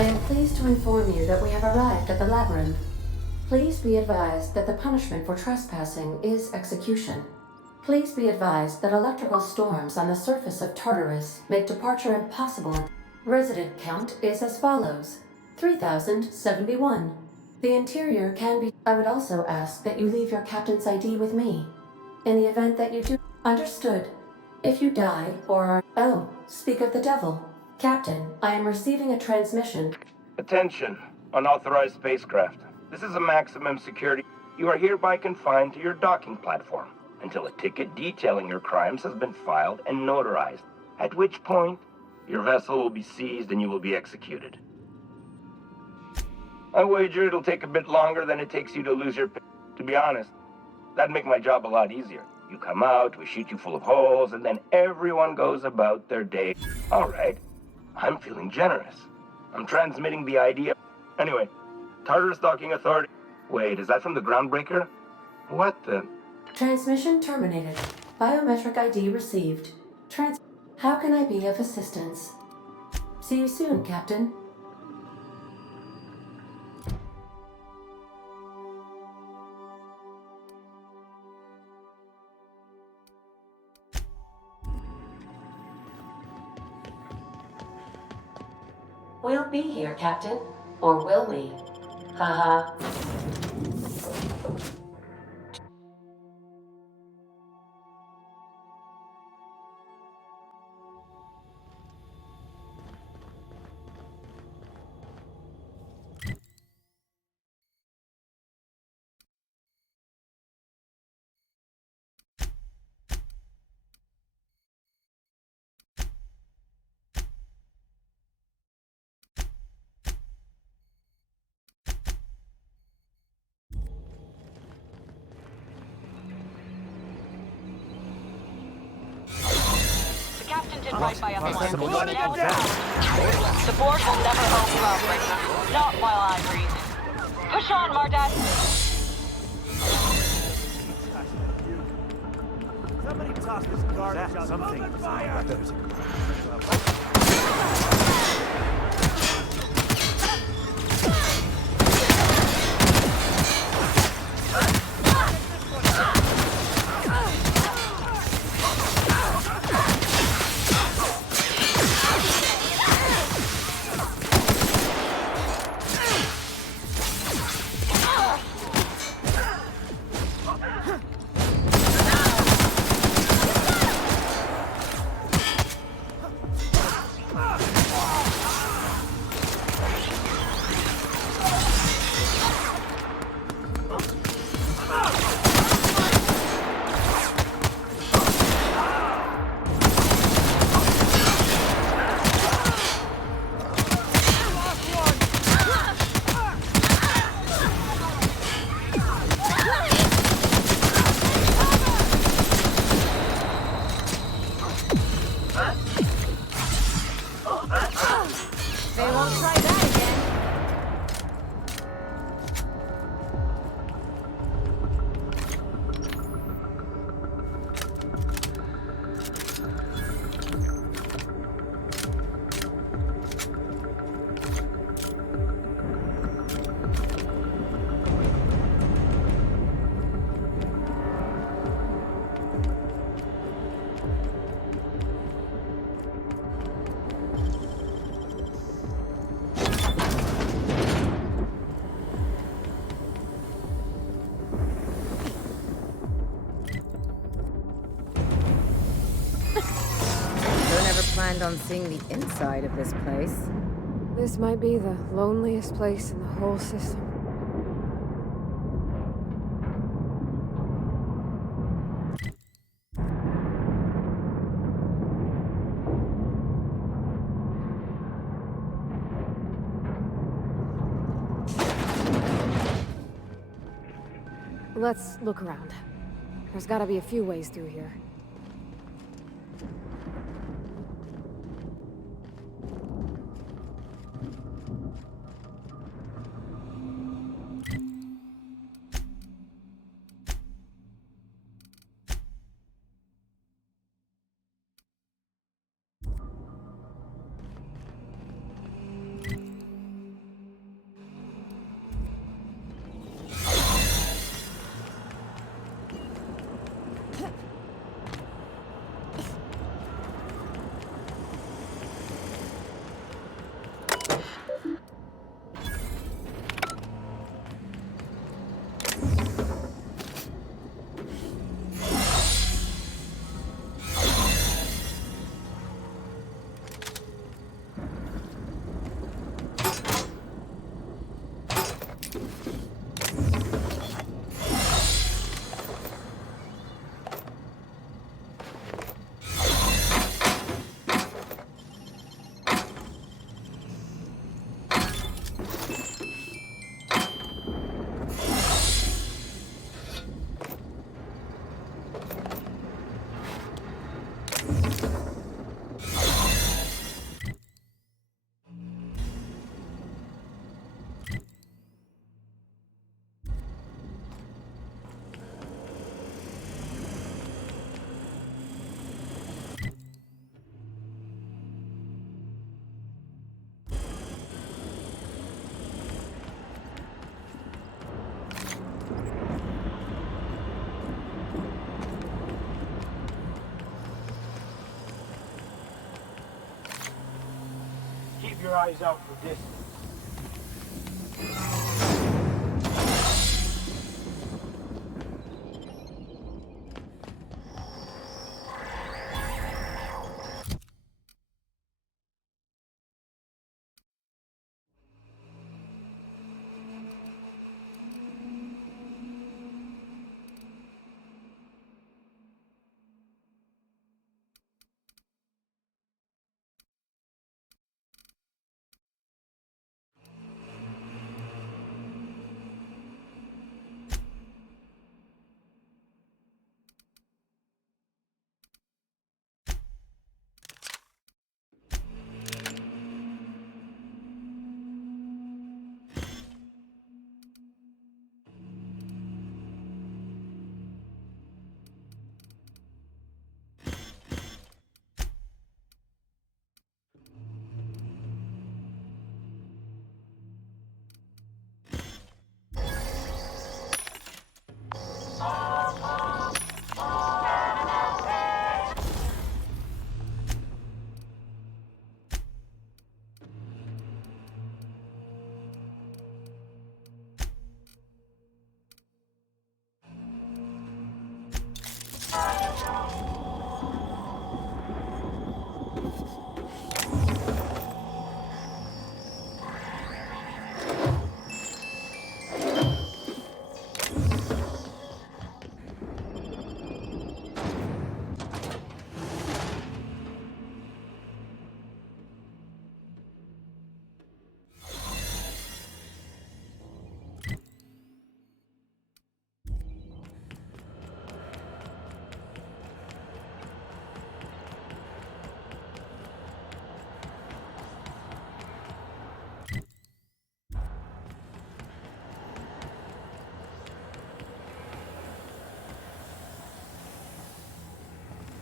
I am pleased to inform you that we have arrived at the labyrinth. Please be advised that the punishment for trespassing is execution. Please be advised that electrical storms on the surface of Tartarus make departure impossible. Resident count is as follows: 3,071. The interior can be... I would also ask that you leave your captain's ID with me. In the event that you do... Understood. If you die or are... Oh, speak of the devil. Captain, I am receiving a transmission. Attention, unauthorized spacecraft. This is a maximum security. You are hereby confined to your docking platform until a ticket detailing your crimes has been filed and notarized, at which point your vessel will be seized and you will be executed. I wager it'll take a bit longer than it takes you to lose your... To be honest, that'd make my job a lot easier. You come out, we shoot you full of holes, and then everyone goes about their day. All right, I'm feeling generous. I'm transmitting the idea. Anyway, Tartarus Docking Authority. Wait, is that from the Groundbreaker? What the... Transmission terminated. Biometric ID received. How can I be of assistance? See you soon, Captain. We'll be here, Captain. Or will we? Haha. Captain did right by us. The board will never hold you up, Brittany. Not while I breathe. Push on, Mardet. Somebody toss this garbage out. Something. Fire! Planned on seeing the inside of this place. This might be the loneliest place in the whole system. Let's look around. There's gotta be a few ways through here. keep your eyes out for this.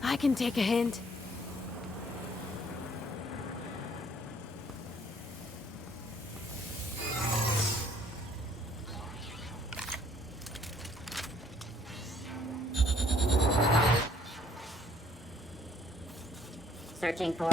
I can take a hint. Searching for...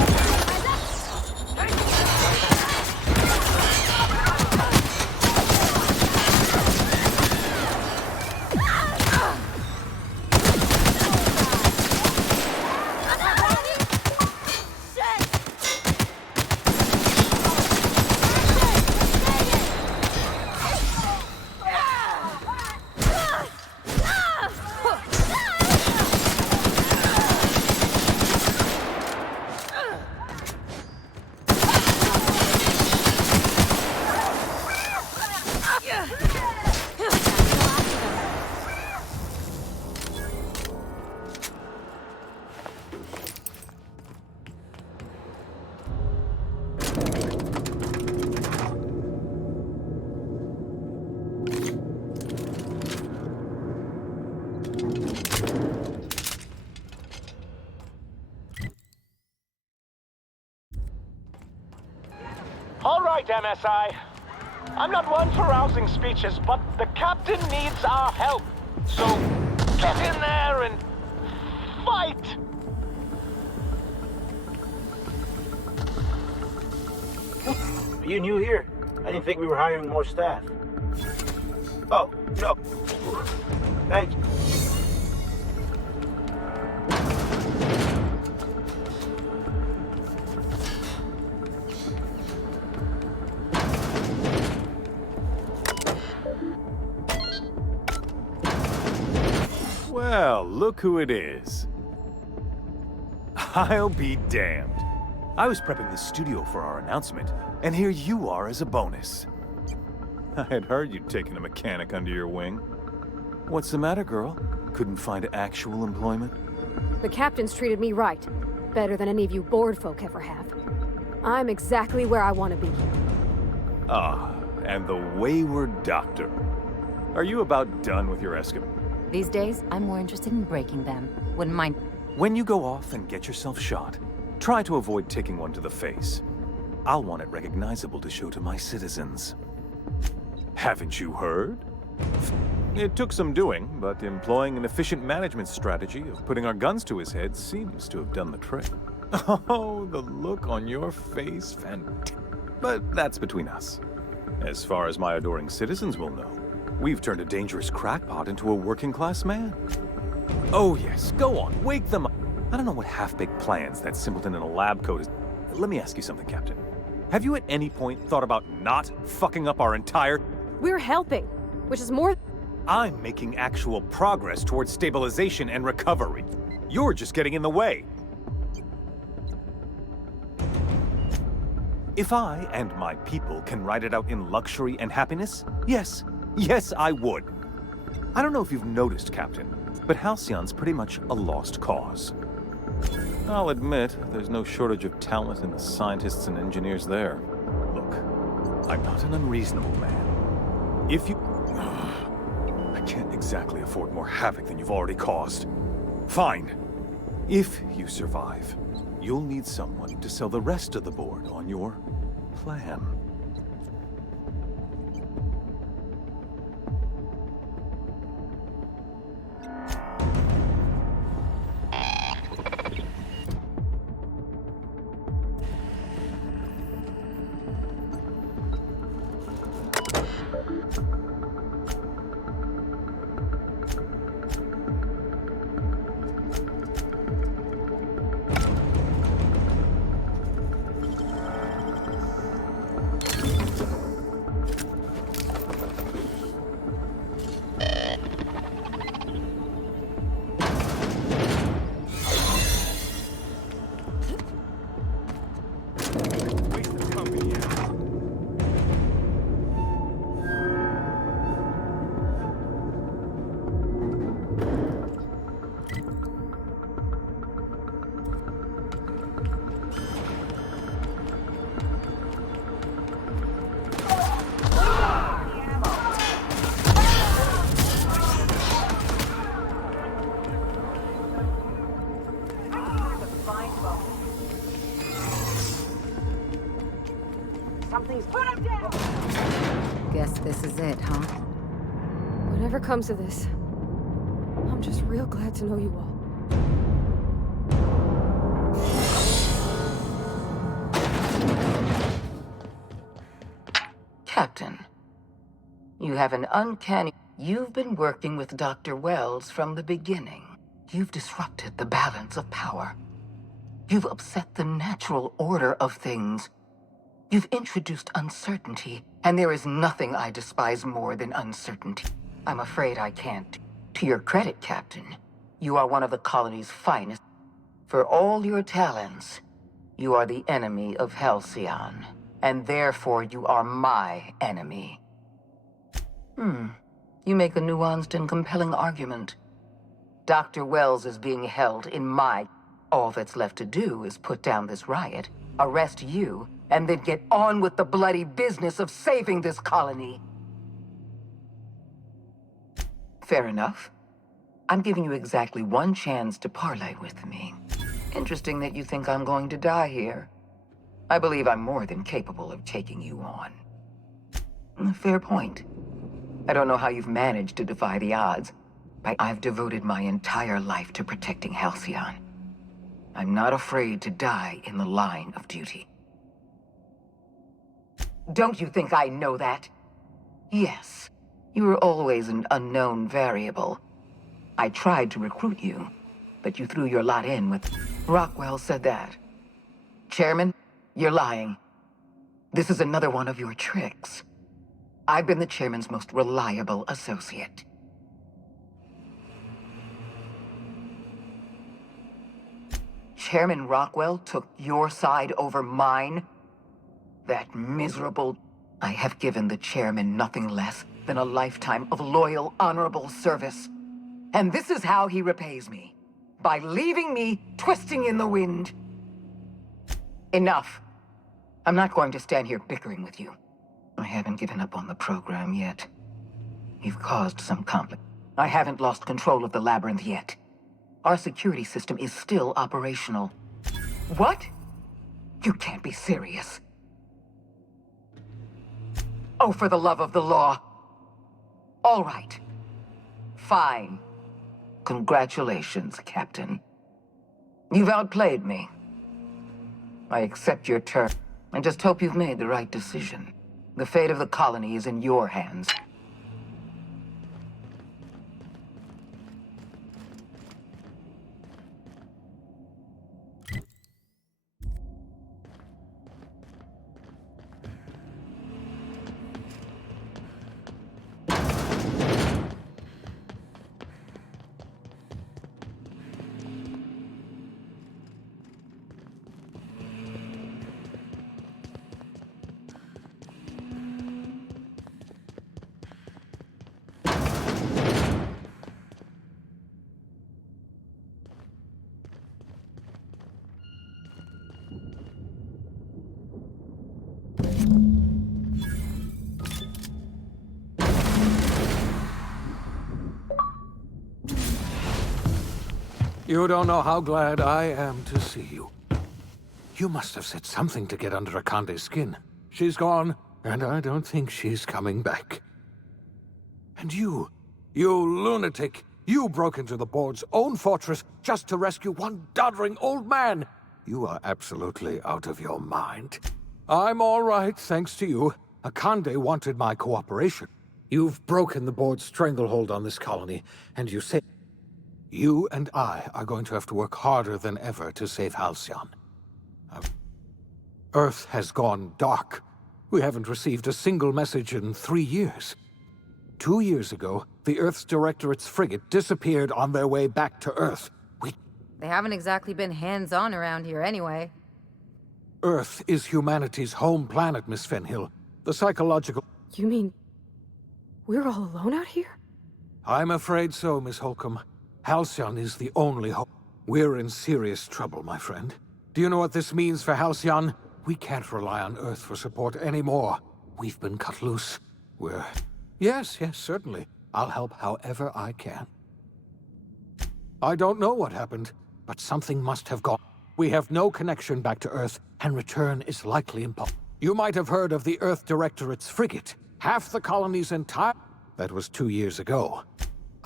All right, MSI. I'm not one for rousing speeches, but the captain needs our help. So, get in there and fight! Are you new here? I didn't think we were hiring more staff. Oh, no. Thank you. Well, look who it is. I'll be damned. I was prepping the studio for our announcement, and here you are as a bonus. I had heard you'd taken a mechanic under your wing. What's the matter, girl? Couldn't find actual employment? The captain's treated me right. Better than any of you bored folk ever have. I'm exactly where I want to be. Ah, and the wayward doctor. Are you about done with your escapade? These days, I'm more interested in breaking them. Wouldn't mind. When you go off and get yourself shot, try to avoid taking one to the face. I'll want it recognizable to show to my citizens. Haven't you heard? It took some doing, but employing an efficient management strategy of putting our guns to his head seems to have done the trick. Oh, the look on your face, fantastic. but that's between us. As far as my adoring citizens will know, we've turned a dangerous crackpot into a working-class man. Oh yes, go on, wake them up. I don't know what half-baked plans that simpleton in a lab coat is... Let me ask you something, Captain. Have you at any point thought about not fucking up our entire... We're helping, which is more... I'm making actual progress towards stabilization and recovery. You're just getting in the way. If I and my people can ride it out in luxury and happiness, yes, I would. I don't know if you've noticed, Captain, but Halcyon's pretty much a lost cause. I'll admit, there's no shortage of talent in the scientists and engineers there. Look, I'm not an unreasonable man. If you... I can't exactly afford more havoc than you've already caused. Fine. If you survive, you'll need someone to sell the rest of the board on your plan. Guess this is it, huh? Whatever comes of this, I'm just real glad to know you all. Captain, you have an uncanny... You've been working with Dr. Wells from the beginning. You've disrupted the balance of power. You've upset the natural order of things. You've introduced uncertainty, and there is nothing I despise more than uncertainty. I'm afraid I can't. To your credit, Captain, you are one of the colony's finest. For all your talents, you are the enemy of Halcyon, and therefore you are my enemy. You make a nuanced and compelling argument. Dr. Wells is being held in my... All that's left to do is put down this riot, arrest you, and then get on with the bloody business of saving this colony. Fair enough. I'm giving you exactly one chance to parley with me. Interesting that you think I'm going to die here. I believe I'm more than capable of taking you on. Fair point. I don't know how you've managed to defy the odds, but I've devoted my entire life to protecting Halcyon. I'm not afraid to die in the line of duty. Don't you think I know that? Yes, you were always an unknown variable. I tried to recruit you, but you threw your lot in with... Rockwell said that. Chairman, you're lying. This is another one of your tricks. I've been the chairman's most reliable associate. Chairman Rockwell took your side over mine? That miserable... I have given the chairman nothing less than a lifetime of loyal, honorable service. And this is how he repays me. By leaving me twisting in the wind. Enough. I'm not going to stand here bickering with you. I haven't given up on the program yet. You've caused some conflict. I haven't lost control of the labyrinth yet. Our security system is still operational. What? You can't be serious. Oh, for the love of the law. All right. Fine. Congratulations, Captain. You've outplayed me. I accept your term. and just hope you've made the right decision. The fate of the colony is in your hands. You don't know how glad I am to see you. You must have said something to get under Akande's skin. She's gone, and I don't think she's coming back. And you lunatic, you broke into the board's own fortress just to rescue one doddering old man. You are absolutely out of your mind. I'm all right, thanks to you. Akande wanted my cooperation. You've broken the board's stranglehold on this colony, and you say... You and I are going to have to work harder than ever to save Halcyon. Earth has gone dark. We haven't received a single message in 3 years. 2 years ago, the Earth's Directorate's frigate disappeared on their way back to Earth. They haven't exactly been hands-on around here anyway. Earth is humanity's home planet, Miss Fenhill. The psychological... You mean... we're all alone out here? I'm afraid so, Miss Holcomb. Halcyon is the only hope. We're in serious trouble, my friend. Do you know what this means for Halcyon? We can't rely on Earth for support anymore. We've been cut loose. We're... Yes, certainly. I'll help however I can. I don't know what happened, but something must have gone. We have no connection back to Earth, and return is likely impossible. You might have heard of the Earth Directorate's frigate. Half the colony's entire... That was 2 years ago.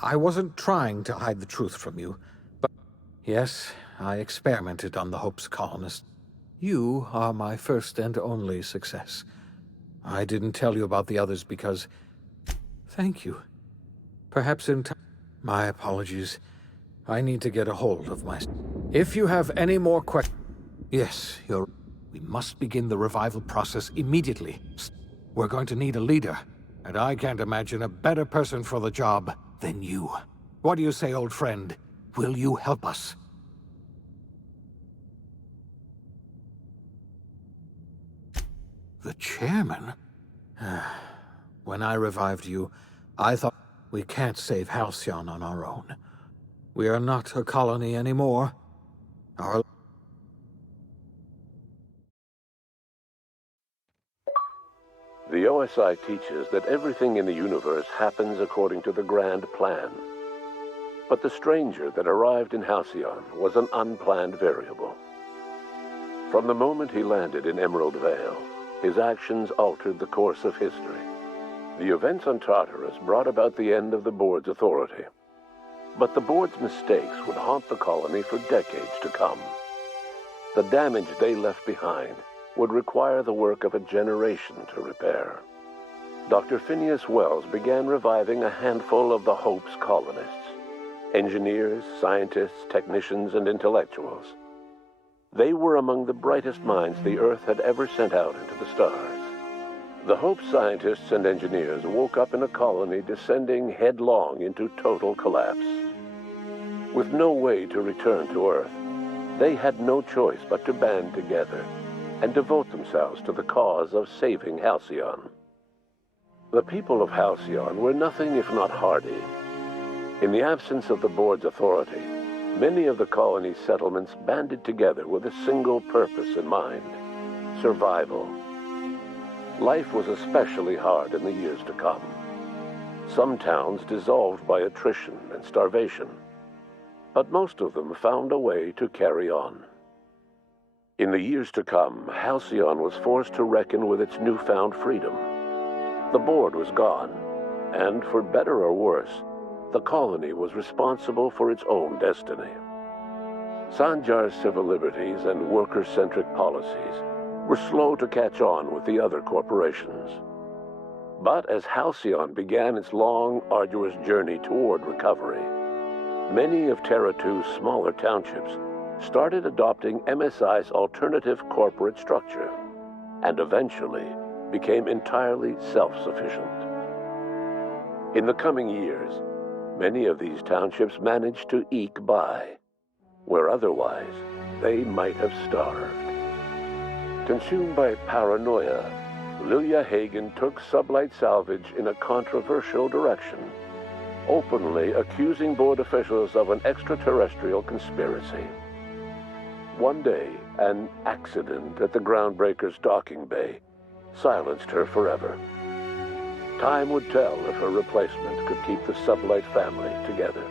I wasn't trying to hide the truth from you, but... Yes, I experimented on the Hope's colonists. You are my first and only success. I didn't tell you about the others because... Thank you. Perhaps in time... My apologies. I need to get a hold of my... If you have any more questions... Yes, we must begin the revival process immediately. We're going to need a leader, and I can't imagine a better person for the job than you. What do you say, old friend? Will you help us? The chairman? When I revived you, I thought we can't save Halcyon on our own. We are not a colony anymore. The OSI teaches that everything in the universe happens according to the grand plan. But the stranger that arrived in Halcyon was an unplanned variable. From the moment he landed in Emerald Vale, his actions altered the course of history. The events on Tartarus brought about the end of the board's authority. But the board's mistakes would haunt the colony for decades to come. The damage they left behind would require the work of a generation to repair. Dr. Phineas Wells began reviving a handful of the Hope's colonists. Engineers, scientists, technicians, and intellectuals. They were among the brightest minds the Earth had ever sent out into the stars. The Hope scientists and engineers woke up in a colony descending headlong into total collapse. With no way to return to Earth, they had no choice but to band together and devote themselves to the cause of saving Halcyon. The people of Halcyon were nothing if not hardy. In the absence of the board's authority, many of the colony's settlements banded together with a single purpose in mind: survival. Life was especially hard in the years to come. Some towns dissolved by attrition and starvation, but most of them found a way to carry on. In the years to come, Halcyon was forced to reckon with its newfound freedom. The board was gone, and for better or worse, the colony was responsible for its own destiny. Sanjar's civil liberties and worker-centric policies were slow to catch on with the other corporations. But as Halcyon began its long, arduous journey toward recovery, many of Terra 2's smaller townships started adopting MSI's alternative corporate structure, and eventually became entirely self-sufficient. In the coming years, many of these townships managed to eke by, where otherwise they might have starved. Consumed by paranoia, Lilia Hagen took Sublight Salvage in a controversial direction, openly accusing board officials of an extraterrestrial conspiracy. One day, an accident at the Groundbreaker's docking bay silenced her forever. Time would tell if her replacement could keep the Sublight family together.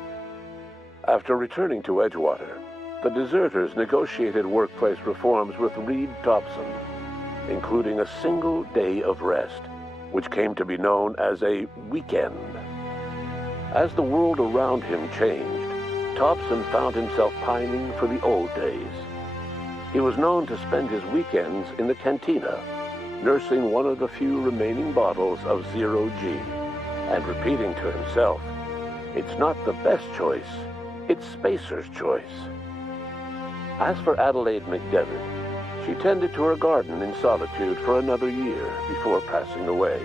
After returning to Edgewater, the deserters negotiated workplace reforms with Reed Thompson, including a single day of rest, which came to be known as a weekend. As the world around him changed, Thompson found himself pining for the old days. He was known to spend his weekends in the cantina, nursing one of the few remaining bottles of Zero-G, and repeating to himself, "It's not the best choice, it's Spacer's choice." As for Adelaide McDevitt, she tended to her garden in solitude for another year before passing away.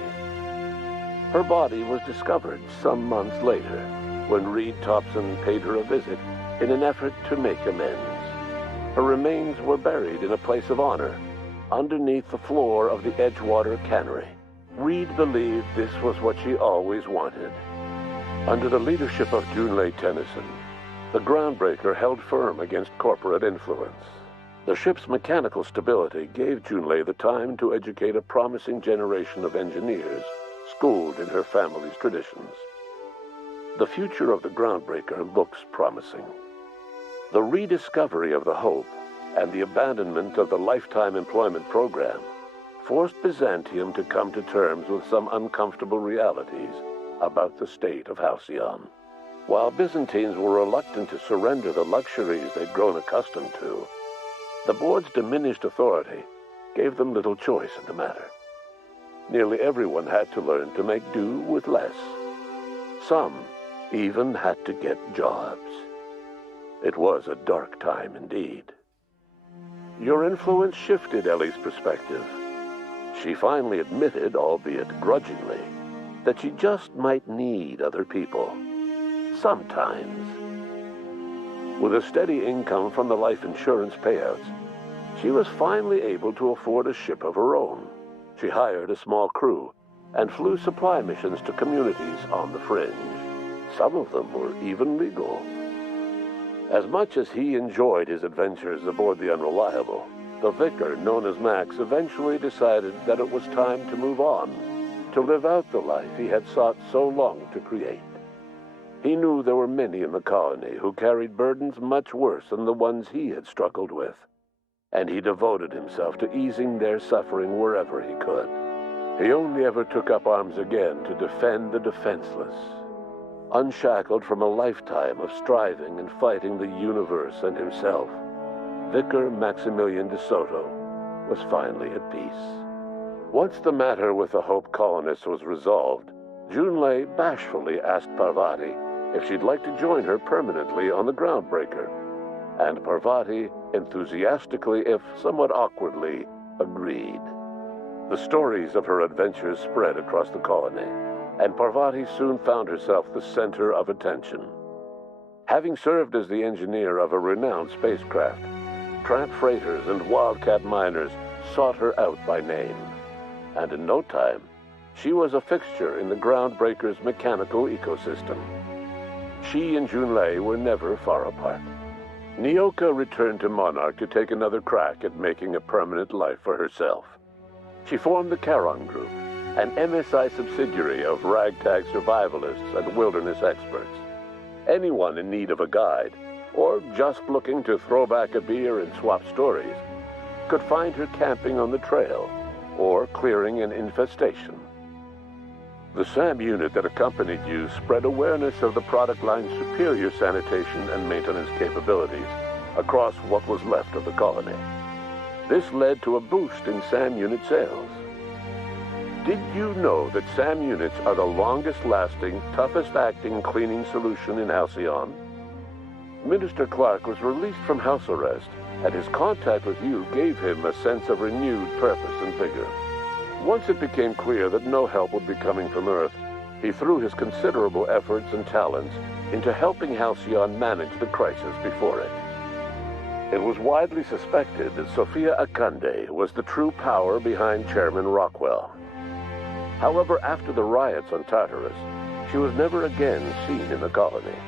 Her body was discovered some months later when Reed Thompson paid her a visit in an effort to make amends. Her remains were buried in a place of honor underneath the floor of the Edgewater Cannery. Reed believed this was what she always wanted. Under the leadership of Junlei Tennyson, the Groundbreaker held firm against corporate influence. The ship's mechanical stability gave Junlei the time to educate a promising generation of engineers schooled in her family's traditions. The future of the Groundbreaker looks promising. The rediscovery of the Hope and the abandonment of the lifetime employment program forced Byzantium to come to terms with some uncomfortable realities about the state of Halcyon. While Byzantines were reluctant to surrender the luxuries they'd grown accustomed to, the board's diminished authority gave them little choice in the matter. Nearly everyone had to learn to make do with less. Some even had to get jobs. It was a dark time indeed. Your influence shifted Ellie's perspective. She finally admitted, albeit grudgingly, that she just might need other people. Sometimes. With a steady income from the life insurance payouts, she was finally able to afford a ship of her own. She hired a small crew and flew supply missions to communities on the fringe. Some of them were even legal. As much as he enjoyed his adventures aboard the Unreliable, the vicar, known as Max, eventually decided that it was time to move on, to live out the life he had sought so long to create. He knew there were many in the colony who carried burdens much worse than the ones he had struggled with, and he devoted himself to easing their suffering wherever he could. He only ever took up arms again to defend the defenseless. Unshackled from a lifetime of striving and fighting the universe and himself, Vicar Maximilian de Soto was finally at peace. Once the matter with the Hope colonists was resolved, Junlei bashfully asked Parvati if she'd like to join her permanently on the Groundbreaker, and Parvati enthusiastically, if somewhat awkwardly, agreed. The stories of her adventures spread across the colony, and Parvati soon found herself the center of attention. Having served as the engineer of a renowned spacecraft, tramp freighters and wildcat miners sought her out by name, and in no time, she was a fixture in the Groundbreaker's mechanical ecosystem. She and Junlei were never far apart. Nyoka returned to Monarch to take another crack at making a permanent life for herself. She formed the Charon Group, an MSI subsidiary of ragtag survivalists and wilderness experts. Anyone in need of a guide, or just looking to throw back a beer and swap stories, could find her camping on the trail or clearing an infestation. The SAM unit that accompanied you spread awareness of the product line's superior sanitation and maintenance capabilities across what was left of the colony. This led to a boost in SAM unit sales. Did you know that SAM units are the longest-lasting, toughest-acting cleaning solution in Halcyon? Minister Clark was released from house arrest, and his contact with you gave him a sense of renewed purpose and vigor. Once it became clear that no help would be coming from Earth, he threw his considerable efforts and talents into helping Halcyon manage the crisis before it. It was widely suspected that Sophia Akande was the true power behind Chairman Rockwell. However, after the riots on Tartarus, she was never again seen in the colony.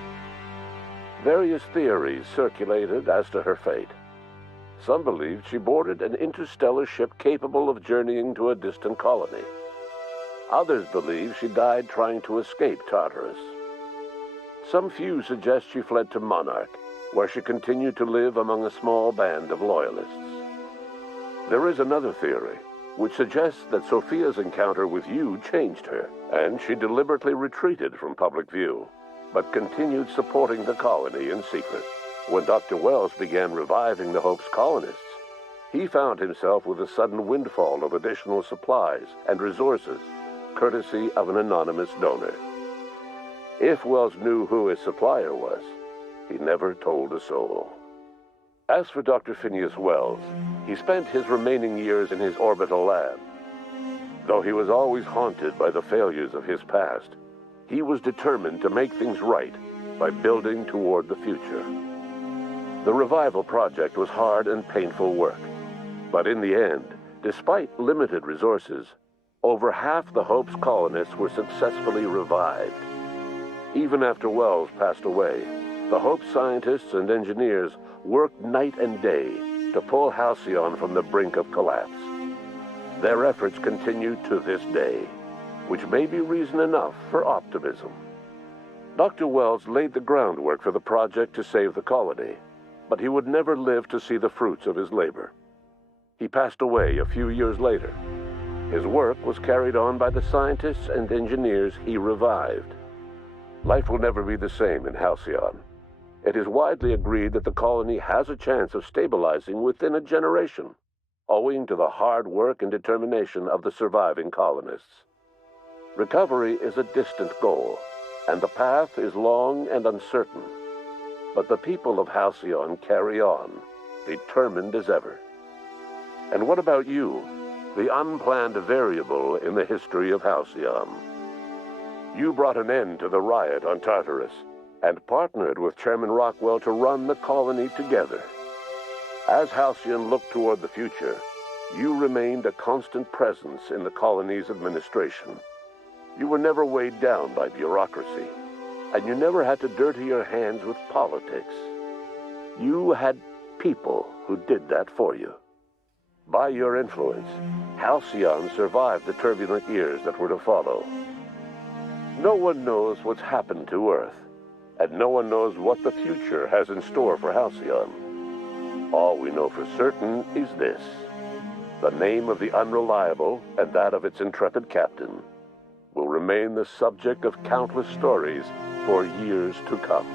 Various theories circulated as to her fate. Some believed she boarded an interstellar ship capable of journeying to a distant colony. Others believe she died trying to escape Tartarus. Some few suggest she fled to Monarch, where she continued to live among a small band of loyalists. There is another theory, which suggests that Sophia's encounter with you changed her, and she deliberately retreated from public view, but continued supporting the colony in secret. When Dr. Wells began reviving the Hope's colonists, he found himself with a sudden windfall of additional supplies and resources, courtesy of an anonymous donor. If Wells knew who his supplier was, he never told a soul. As for Dr. Phineas Wells, he spent his remaining years in his orbital lab. Though he was always haunted by the failures of his past, he was determined to make things right by building toward the future. The revival project was hard and painful work, but in the end, despite limited resources, over half the Hope's colonists were successfully revived. Even after Wells passed away, the Hope scientists and engineers worked night and day to pull Halcyon from the brink of collapse. Their efforts continue to this day, which may be reason enough for optimism. Dr. Wells laid the groundwork for the project to save the colony, but he would never live to see the fruits of his labor. He passed away a few years later. His work was carried on by the scientists and engineers he revived. Life will never be the same in Halcyon. It is widely agreed that the colony has a chance of stabilizing within a generation, owing to the hard work and determination of the surviving colonists. Recovery is a distant goal, and the path is long and uncertain. But the people of Halcyon carry on, determined as ever. And what about you, the unplanned variable in the history of Halcyon? You brought an end to the riot on Tartarus, and partnered with Chairman Rockwell to run the colony together. As Halcyon looked toward the future, you remained a constant presence in the colony's administration. You were never weighed down by bureaucracy, and you never had to dirty your hands with politics. You had people who did that for you. By your influence, Halcyon survived the turbulent years that were to follow. No one knows what's happened to Earth, and no one knows what the future has in store for Halcyon. All we know for certain is this: the name of the Unreliable and that of its intrepid captain will remain the subject of countless stories for years to come.